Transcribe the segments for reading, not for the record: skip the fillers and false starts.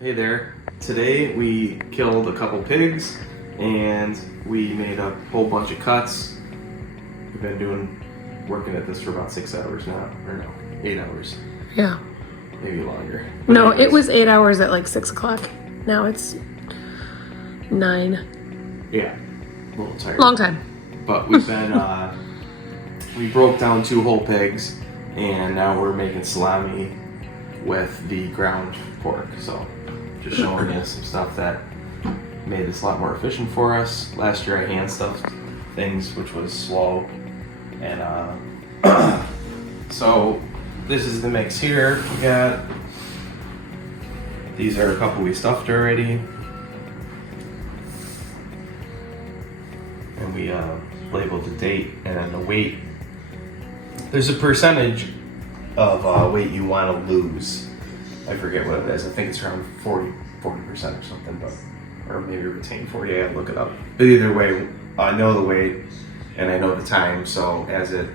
Hey there. Today we killed a couple pigs and we made a whole bunch of cuts. We've been working at this for about 6 hours now, or no, 8 hours. Yeah. Maybe longer. But No, anyways, it was 8 hours at like 6 o'clock. Now it's 9. Yeah, a little tired. Long time. But we've been, we broke down 2 whole pigs and now we're making salami with the ground pork. So just showing you some stuff that made this a lot more efficient for us. Last year I hand stuffed things, which was slow. And so this is the mix here. We got, these are a couple we stuffed already. And we labeled the date and then the weight. There's a percentage of weight you want to lose. I forget what it is. I think it's around 40% or something, but or maybe retain 40. I gotta look it up. But either way, I know the weight and I know the time. So as it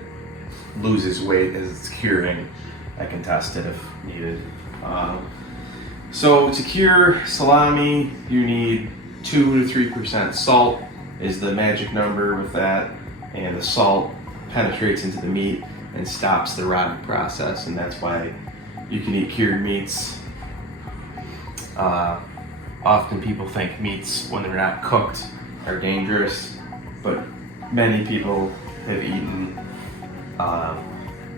loses weight, as it's curing, I can test it if needed. So to cure salami, you need 2 to 3% salt is the magic number with that, and the salt penetrates into the meat and stops the rotting process, and that's why you can eat cured meats. Often people think meats, when they're not cooked, are dangerous, but many people have eaten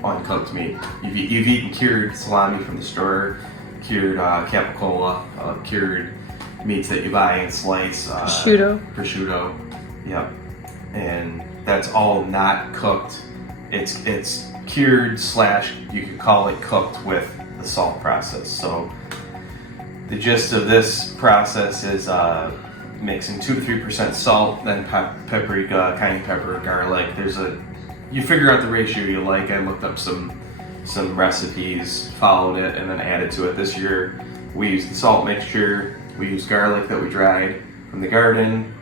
uncooked meat. You've eaten cured salami from the store, cured capicola, cured meats that you buy in slice. Prosciutto, yep. And that's all not cooked. It's cured / you could call it cooked with the salt process. So the gist of this process is mixing 2 to 3% salt, then paprika, cayenne pepper, garlic. You figure out the ratio you like. I looked up some recipes, followed it, and then added to it. This year we used the salt mixture. We used garlic that we dried from the garden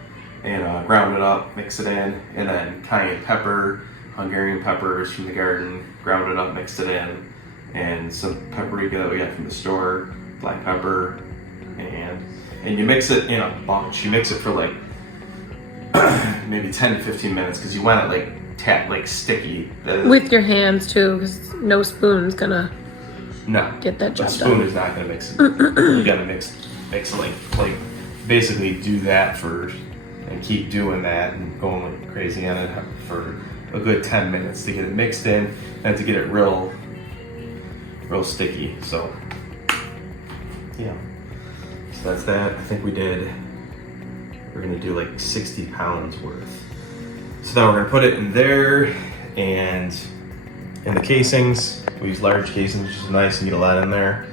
and ground it up, mix it in, and then cayenne pepper, Hungarian peppers from the garden, ground it up, mixed it in, and some paprika that we got from the store, black pepper, and you mix it in a bunch. You mix it for like maybe 10 to 15 minutes because you want it like sticky. With your hands too, because no spoon's gonna get that job done. A spoon is not gonna mix it. You gotta mix it like basically do that first and keep doing that and going like crazy on it for a good 10 minutes to get it mixed in and to get it real sticky. So yeah, so that's that. I think we're gonna do like 60 pounds worth. So now we're gonna put it in there, and in the casings, we use large casings, which is nice, you get a lot in there.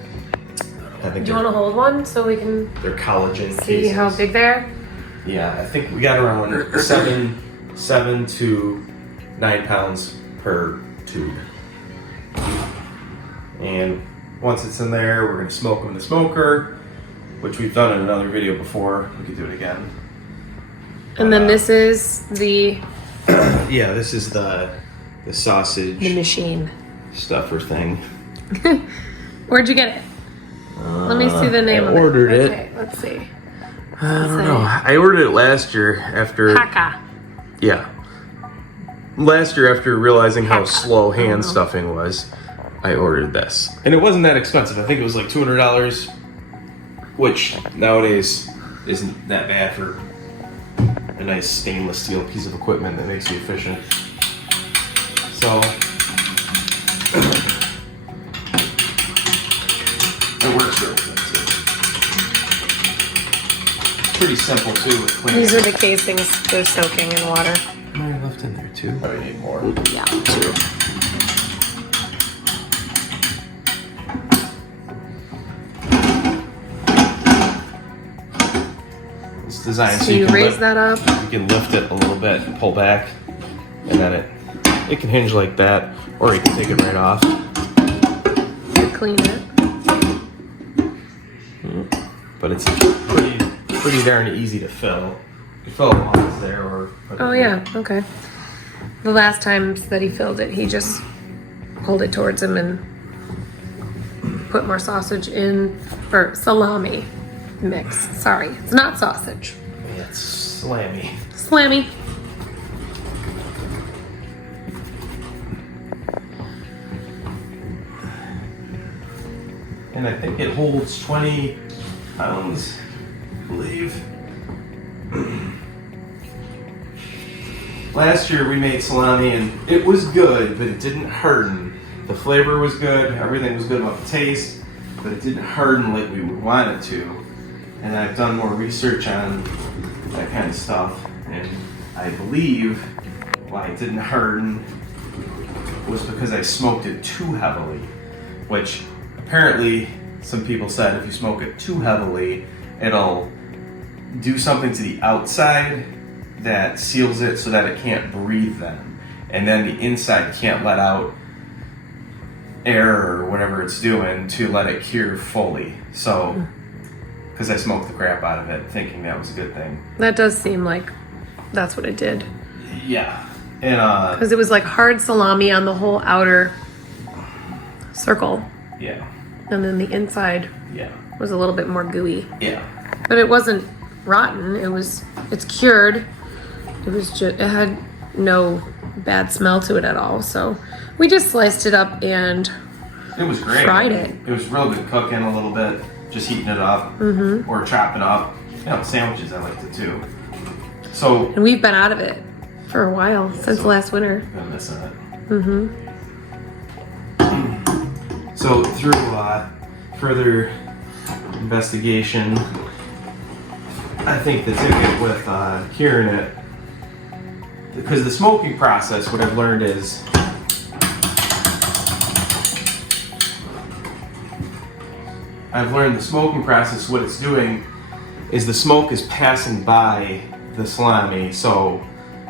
I think Do you want to hold one so we can they're collagen see casings. how big they are? Yeah, I think we got around 7 to 9 pounds per tube. And once it's in there, we're gonna smoke them in the smoker, which we've done in another video before. We could do it again. And then this is the yeah, this is the sausage machine stuffer thing. Where'd you get it? Let me see the name of it. I ordered it. Okay, let's see. I don't know. I ordered it last year after. Haka. Yeah. Last year after realizing how Haka. slow hand stuffing was, I ordered this. And it wasn't that expensive. I think it was like $200, which nowadays isn't that bad for a nice stainless steel piece of equipment that makes you efficient. So it works real good too. It's pretty simple too with cleaning. These are the casings. They're soaking in water. I left in there too. Probably need more. Yeah. Too. It's designed So you can raise that up. You can lift it a little bit and pull back, and then it can hinge like that, or you can take it right off. Clean it. But it's pretty darn easy to fill. You fill it while it's there, or put it Oh in. yeah, okay. The last times that he filled it, he just pulled it towards him and put more sausage in, or salami mix. Sorry, it's not sausage. It's salami. Salami. And I think it holds 20 pounds, I believe. Last year we made salami and it was good, but it didn't harden. The flavor was good, everything was good about the taste, but it didn't harden like we would want it to. And I've done more research on that kind of stuff, and I believe why it didn't harden was because I smoked it too heavily, which apparently some people said if you smoke it too heavily, it'll do something to the outside that seals it so that it can't breathe then. And then the inside can't let out air or whatever it's doing to let it cure fully. So, because I smoked the crap out of it thinking that was a good thing. That does seem like that's what it did. Yeah. And because it was like hard salami on the whole outer circle. Yeah. And then the inside was a little bit more gooey. Yeah. But it wasn't rotten. It's cured. It had no bad smell to it at all. So we just sliced it up and it was great. Fried it. It was real good cooking a little bit, just heating it up or chopping up. You know, sandwiches I liked it too. So and we've been out of it for a while since last winter. Been missing it. So through further investigation, I think the ticket with curing it, because the smoking process, what I've learned is the smoking process, what it's doing is the smoke is passing by the salami,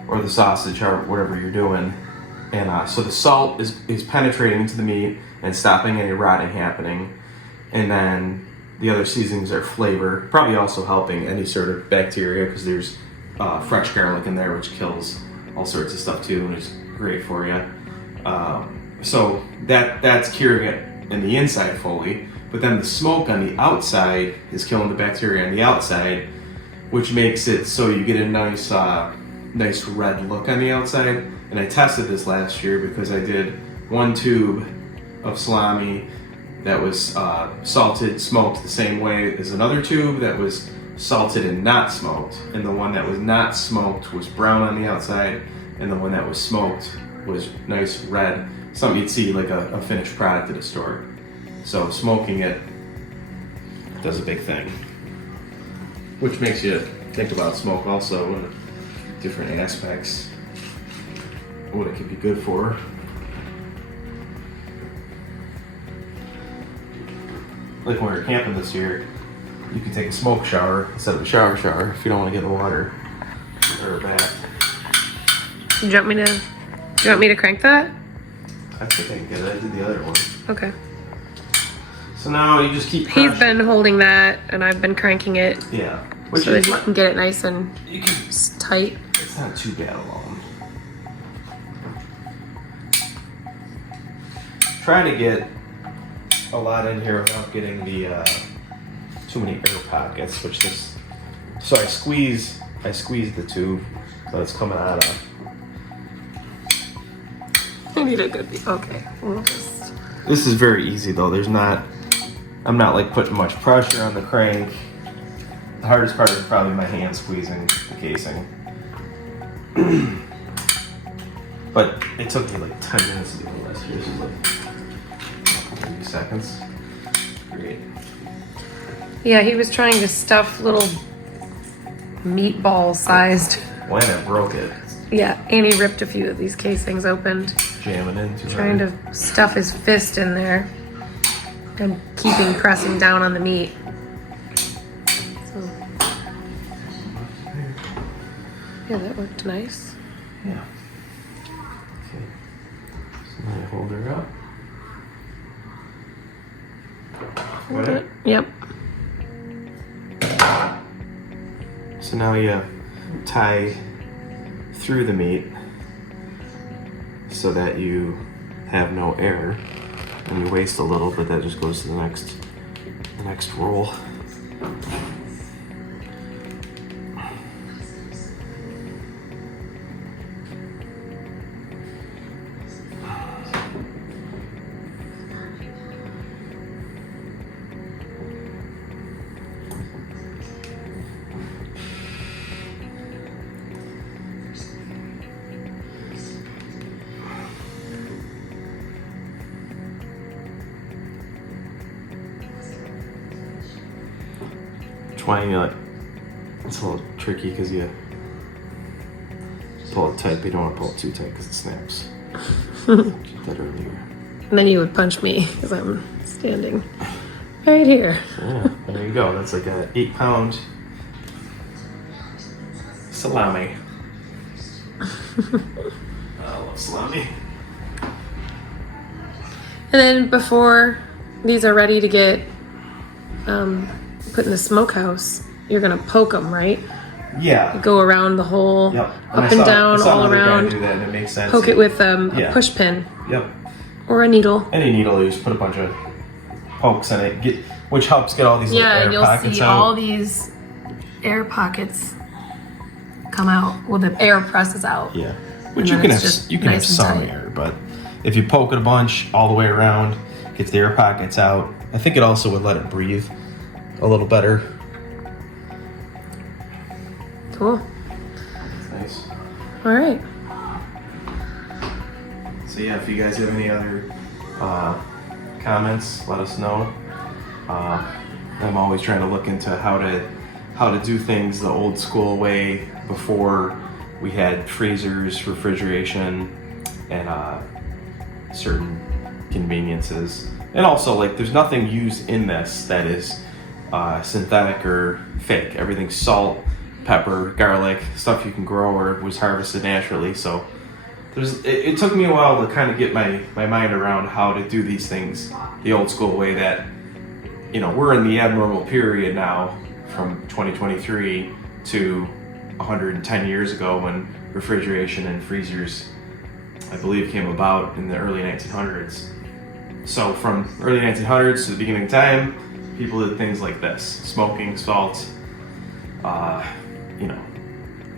or the sausage, or whatever you're doing. And so the salt is penetrating into the meat and stopping any rotting happening. And then the other seasonings are flavor, probably also helping any sort of bacteria, because there's fresh garlic in there, which kills all sorts of stuff too, and it's great for you. So that's curing it in the inside fully, but then the smoke on the outside is killing the bacteria on the outside, which makes it so you get a nice red look on the outside. And I tested this last year because I did one tube of salami that was salted, smoked the same way as another tube that was salted and not smoked. And the one that was not smoked was brown on the outside, and the one that was smoked was nice red, something you'd see like a finished product at a store. So smoking it does a big thing, which makes you think about smoke also in different aspects, what it could be good for. Like when we were camping this year, you could take a smoke shower instead of a shower if you don't want to get in the water or a bath. Do you want me to crank that? I think I can get it. I did the other one. Okay. So now you just keep He's been holding that, and I've been cranking it. Yeah. So that you can get it nice and tight. It's not too bad alone. Try to get a lot in here without getting the too many air pockets, so I squeeze the tube that it's coming out of. I need a good okay. This is very easy though. I'm not like putting much pressure on the crank. The hardest part is probably my hand squeezing the casing. But it took me like 10 minutes to do all this. This is like 30 seconds. Great. Yeah, he was trying to stuff little meatball-sized. Well, and I broke it. Yeah, and he ripped a few of these casings open. Jamming into trying to stuff his fist in there and pressing down on the meat. So, yeah, that worked nice. Yeah. Okay. So now I hold her up. Hold it. Yep. So now you tie through the meat so that you have no air, and you waste a little, but that just goes to the next roll. twine, it's a little tricky because you pull it tight, but you don't want to pull it too tight because it snaps. Did that earlier. And then you would punch me because I'm standing right here. Yeah, there you go. That's like a 8-pound salami. I love salami. And then before these are ready to get put in the smokehouse, you're gonna poke them, right? Yeah. Go around the hole, Yep. up and down, all around. Do that, and it makes sense. Poke it with a push pin. Yep. Or a needle. Any needle, you just put a bunch of pokes in it, which helps get all these little air and you'll pockets see out. all these air pockets come out. Well, the air presses out. Yeah. Which you can have some air, but if you poke it a bunch all the way around, gets the air pockets out. I think it also would let it breathe a little better. Cool. Nice. All right. So yeah, if you guys have any other comments, let us know. I'm always trying to look into how to do things the old school way before we had freezers, refrigeration, and certain conveniences. And also, like, there's nothing used in this that is synthetic or fake. Everything's salt, pepper, garlic, stuff you can grow or was harvested naturally. So it took me a while to kind of get my mind around how to do these things the old school way that, you know, we're in the abnormal period now from 2023 to 110 years ago when refrigeration and freezers, I believe, came about in the early 1900s. So from early 1900s to the beginning of time, people did things like this: smoking, salt,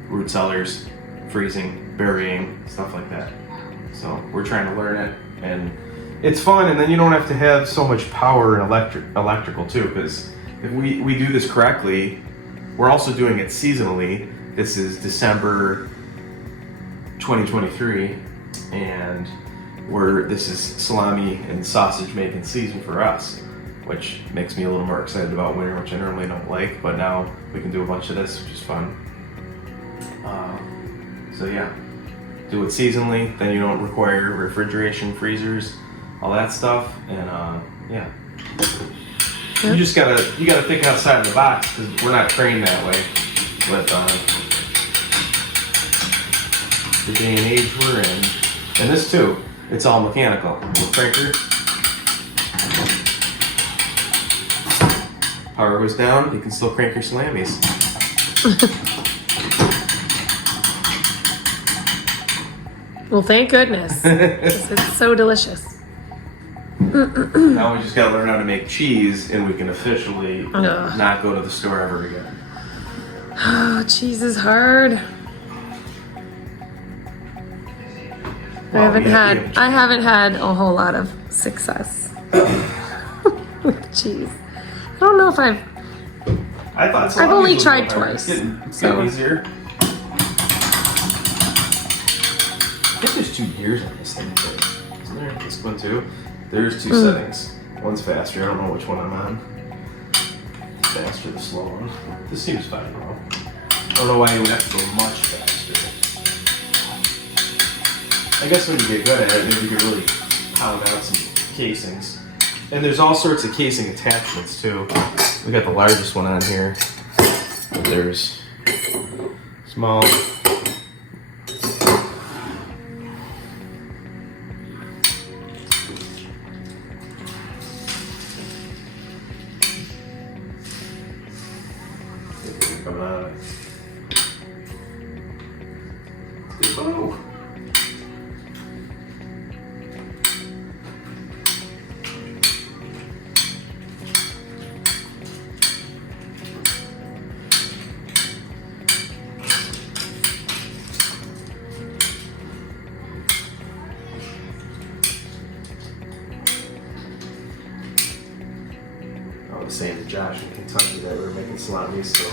root cellars, freezing, burying, stuff like that. So we're trying to learn it, and it's fun, and then you don't have to have so much power and electrical too, because if we do this correctly, we're also doing it seasonally. This is December 2023, and this is salami and sausage making season for us, which makes me a little more excited about winter, which I normally don't like, but now we can do a bunch of this, which is fun. So yeah, do it seasonally, then you don't require refrigeration, freezers, all that stuff, and yeah. You just gotta think outside of the box, because we're not trained that way with the day and age we're in. And this too, it's all mechanical. Little cranker. Power goes down, you can still crank your salamis. Well, thank goodness. It's so delicious. Now we just gotta learn how to make cheese, and we can officially not go to the store ever again. Oh, cheese is hard. I haven't had a whole lot of success with cheese. I don't know if I've only tried twice. It's getting easier. I think there's 2 gears on this thing too. Isn't there? This one too. There's 2 settings. One's faster. I don't know which one I'm on. Faster, the slow one. This seems fine though. I don't know why you would have to go much faster. I guess when you get good at it, maybe you can really pound out some casings. And there's all sorts of casing attachments too. We got the largest one on here. But there's small. Coming out of it. Oh. I was saying to Josh in Kentucky that we were making salami, so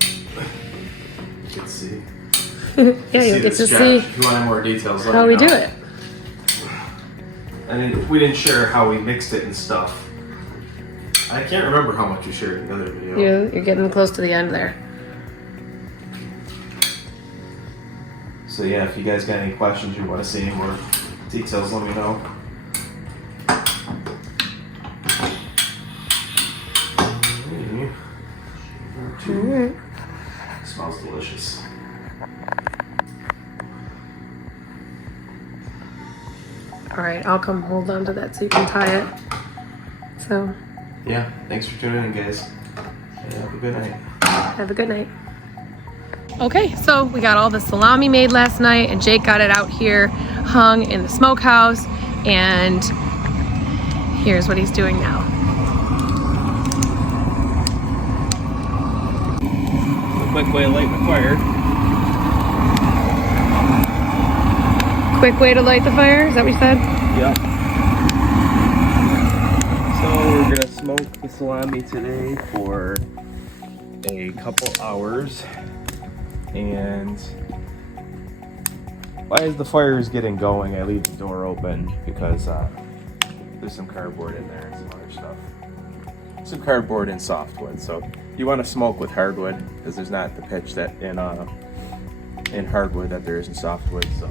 you can see. Yeah, you'll get to see if you want any more details, let how me we know. do it. And we didn't share how we mixed it and stuff. I can't remember how much you shared in the other video. You're getting close to the end there. So yeah, if you guys got any questions, you want to see any more details, let me know. Alright. Smells delicious. Alright, I'll come hold on to that so you can tie it. So. Yeah, thanks for tuning in, guys. And have a good night. Have a good night. Okay, so we got all the salami made last night, and Jake got it out here, hung in the smokehouse, and here's what he's doing now. A quick way to light the fire. Quick way to light the fire? Is that what you said? Yep. So we're gonna smoke the salami today for a couple hours. And as the fire is getting going, I leave the door open because there's some cardboard in there and some other stuff. Some cardboard and softwood. So you want to smoke with hardwood because there's not the pitch that in hardwood that there is in softwood. So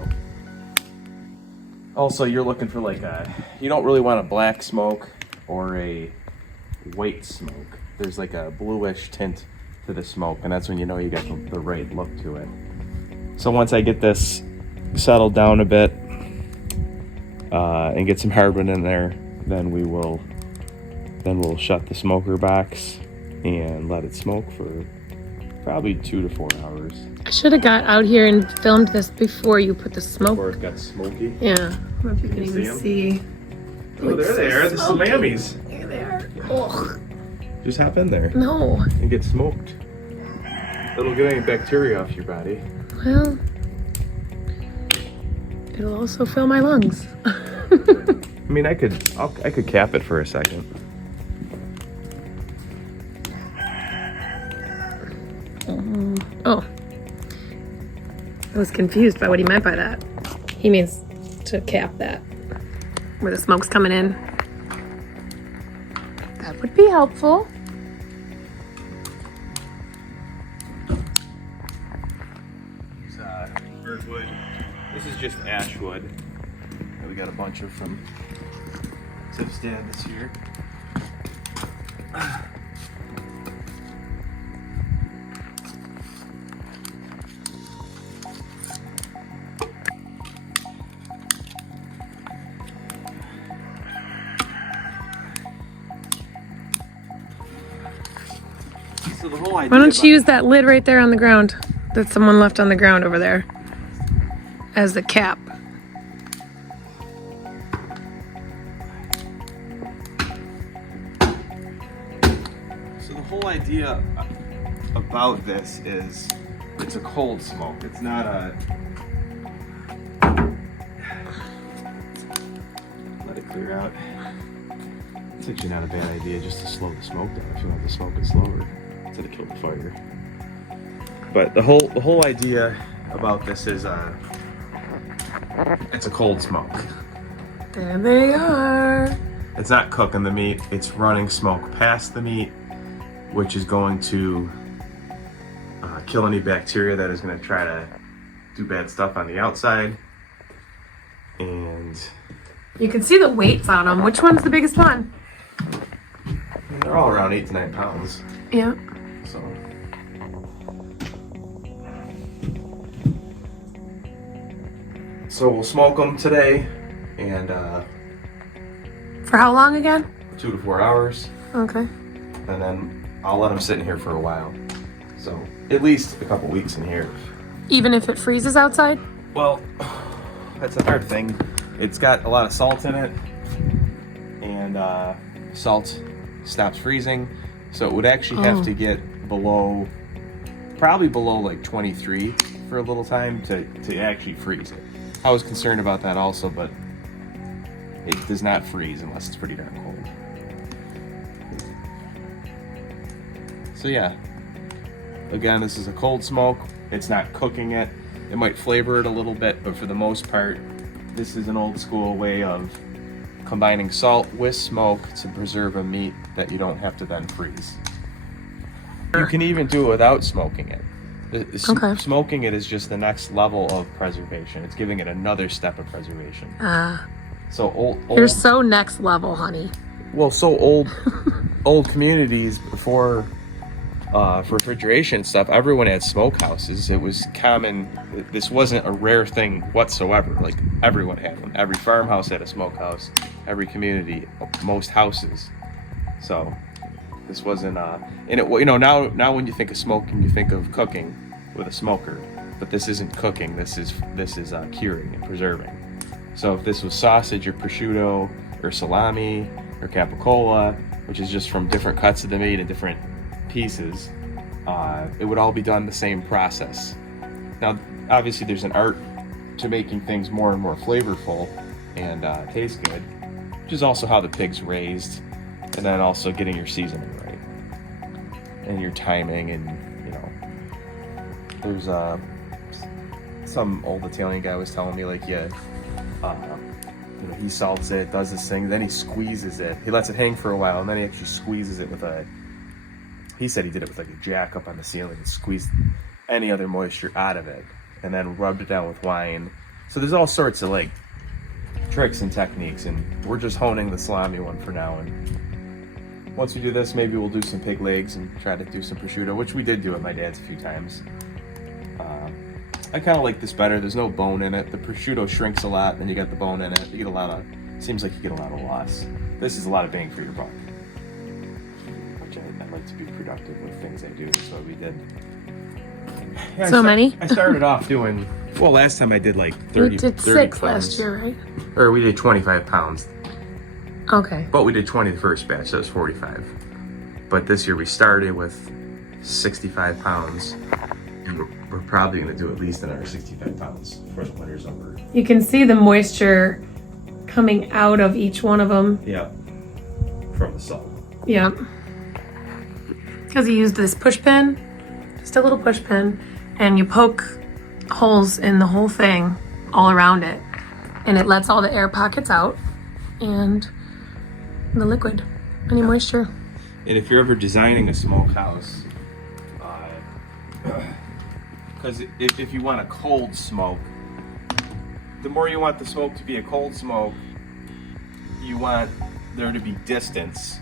also you're looking for like you don't really want a black smoke or a white smoke. There's like a bluish tint to the smoke, and that's when you know you got the right look to it. So once I get this settled down a bit and get some hardwood in there, then we'll shut the smoker box and let it smoke for probably 2 to 4 hours. I should have got out here and filmed this before you put the smoke. Before it got smoky. Yeah, I don't know if you can even see. Oh, there they are, the salamis. There they are. Ugh. Just hop in there No. and get smoked. It'll get any bacteria off your body. Well, it'll also fill my lungs. I mean, I could cap it for a second. Oh. I was confused by what he meant by that. He means to cap that, where the smoke's coming in. That would be helpful. Birdwood. This is just ash wood that we got a bunch of from Tiff's dad this year. So the whole idea. Why don't you use that lid right there on the ground that someone left on the ground over there as the cap? So the whole idea about this is it's a cold smoke. It's not a... Let it clear out. It's actually not a bad idea just to slow the smoke down if you want the smoke it slower instead of kill the fire. But the whole idea about this is it's a cold smoke. There they are. It's not cooking the meat, it's running smoke past the meat, which is going to kill any bacteria that is going to try to do bad stuff on the outside. And You can see the weights on them. Which one's the biggest one? they're all around 8 to 9 pounds. Yeah. So we'll smoke them today, and For how long again? 2 to 4 hours, Okay. and then I'll let them sit in here for a while. So at least a couple weeks in here. Even if it freezes outside? Well, that's a hard thing. It's got a lot of salt in it, and salt stops freezing, so it would actually have to get probably below like 23 for a little time to actually freeze it. I was concerned about that also, but it does not freeze unless it's pretty darn cold. So yeah, again, this is a cold smoke. It's not cooking it. It might flavor it a little bit, but for the most part, this is an old school way of combining salt with smoke to preserve a meat that you don't have to then freeze. You can even do it without smoking it. Okay. Smoking it is just the next level of preservation. It's giving it another step of preservation. So old You're so next level, honey. Well, so old communities before for refrigeration and stuff, everyone had smokehouses. It was common. This wasn't a rare thing whatsoever. Like everyone had one. Every farmhouse had a smokehouse. Every community, most houses. So this wasn't. And it, you know, now when you think of smoking, you think of cooking with a smoker. But this isn't cooking. This is curing and preserving. So if this was sausage or prosciutto or salami or capicola, which is just from different cuts of the meat and different pieces, it would all be done the same process. Now, obviously, there's an art to making things more and more flavorful and taste good, which is also how the pig's raised, and then also getting your seasoning right and your timing, and you know, there's some old Italian guy was telling me like, yeah. You know, he salts it, does this thing, then he squeezes it. He lets it hang for a while, and then he actually squeezes it with he said he did it with like a jack up on the ceiling and squeezed any other moisture out of it, and then rubbed it down with wine. So there's all sorts of like tricks and techniques, and we're just honing the salami one for now. And once we do this, maybe we'll do some pig legs and try to do some prosciutto, which we did do at my dad's a few times. I kind of like this better. There's no bone in it. The prosciutto shrinks a lot, then you get the bone in it. You get a lot of, seems like you get a lot of loss. This is a lot of bang for your buck, which I like to be productive with things I do. So we did. Yeah, many? I started off doing, well, last time I did like 30 We did 30 6 pounds. last year, right? Or we did 25 pounds. Okay. But we did 20 the first batch, so it was 45. But this year we started with 65 pounds. And we're probably going to do at least another 65 pounds before the winter's over. You can see the moisture coming out of each one of them. Yeah. From the salt. Yeah. Because you used this push pin, just a little push pin, and you poke holes in the whole thing all around it. And it lets all the air pockets out and the liquid, any moisture. And if you're ever designing a smokehouse, because if you want a cold smoke, the more you want the smoke to be a cold smoke, you want there to be distance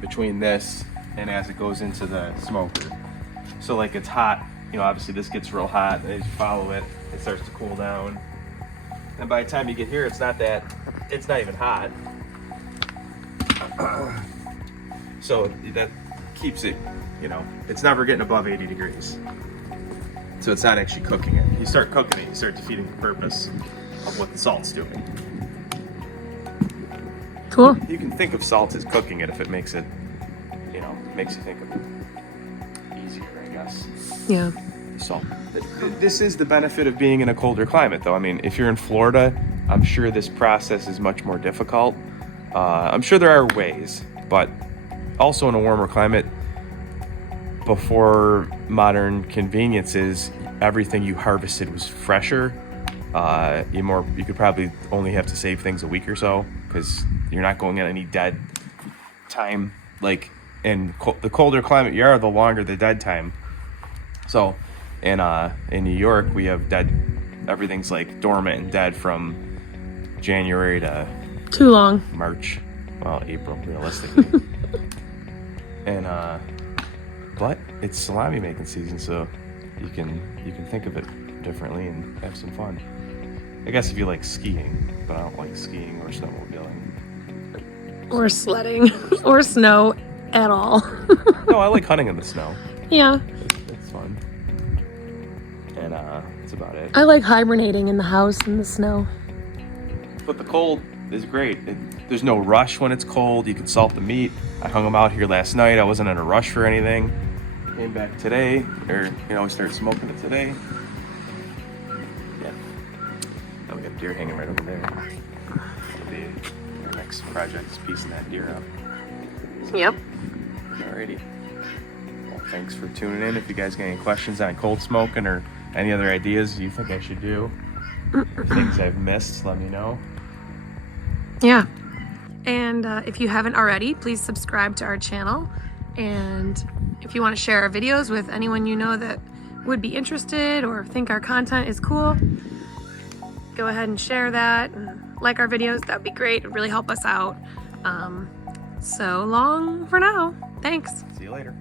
between this and as it goes into the smoker. So like it's hot, you know, obviously this gets real hot, and as you follow it, it starts to cool down. And by the time you get here, it's not even hot. So that keeps it, you know, it's never getting above 80 degrees. So it's not actually cooking it. You start cooking it, you start defeating the purpose of what the salt's doing. Cool. You can think of salt as cooking it if it makes it, you know, makes you think of it easier, I guess. Yeah. Salt. This is the benefit of being in a colder climate, though. I mean, if you're in Florida, I'm sure this process is much more difficult. I'm sure there are ways, but also in a warmer climate, before modern conveniences, everything you harvested was fresher. You could probably only have to save things a week or so because you're not going at any dead time. Like in the colder climate you are, the longer the dead time. So in New York, we have dead. Everything's like dormant and dead from January to too long. March, well, April realistically. And but it's salami making season, so you can think of it differently and have some fun. I guess if you like skiing, but I don't like skiing or snowmobiling. Or sledding. Or snow at all. No, I like hunting in the snow. Yeah. It's fun. And that's about it. I like hibernating in the house in the snow. But the cold is great. There's no rush when it's cold. You can salt the meat. I hung them out here last night. I wasn't in a rush for anything. Came back today, or we started smoking it today. Yeah. Now we got deer hanging right over there. That'll be our next project is piecing that deer up. So, yep. Alrighty. Well, thanks for tuning in. If you guys got any questions on cold smoking or any other ideas you think I should do, or things I've missed, let me know. Yeah. And if you haven't already, please subscribe to our channel. And if you want to share our videos with anyone you know that would be interested or think our content is cool, go ahead and share that and like our videos. That would be great. It would really help us out. So long for now. Thanks. See you later.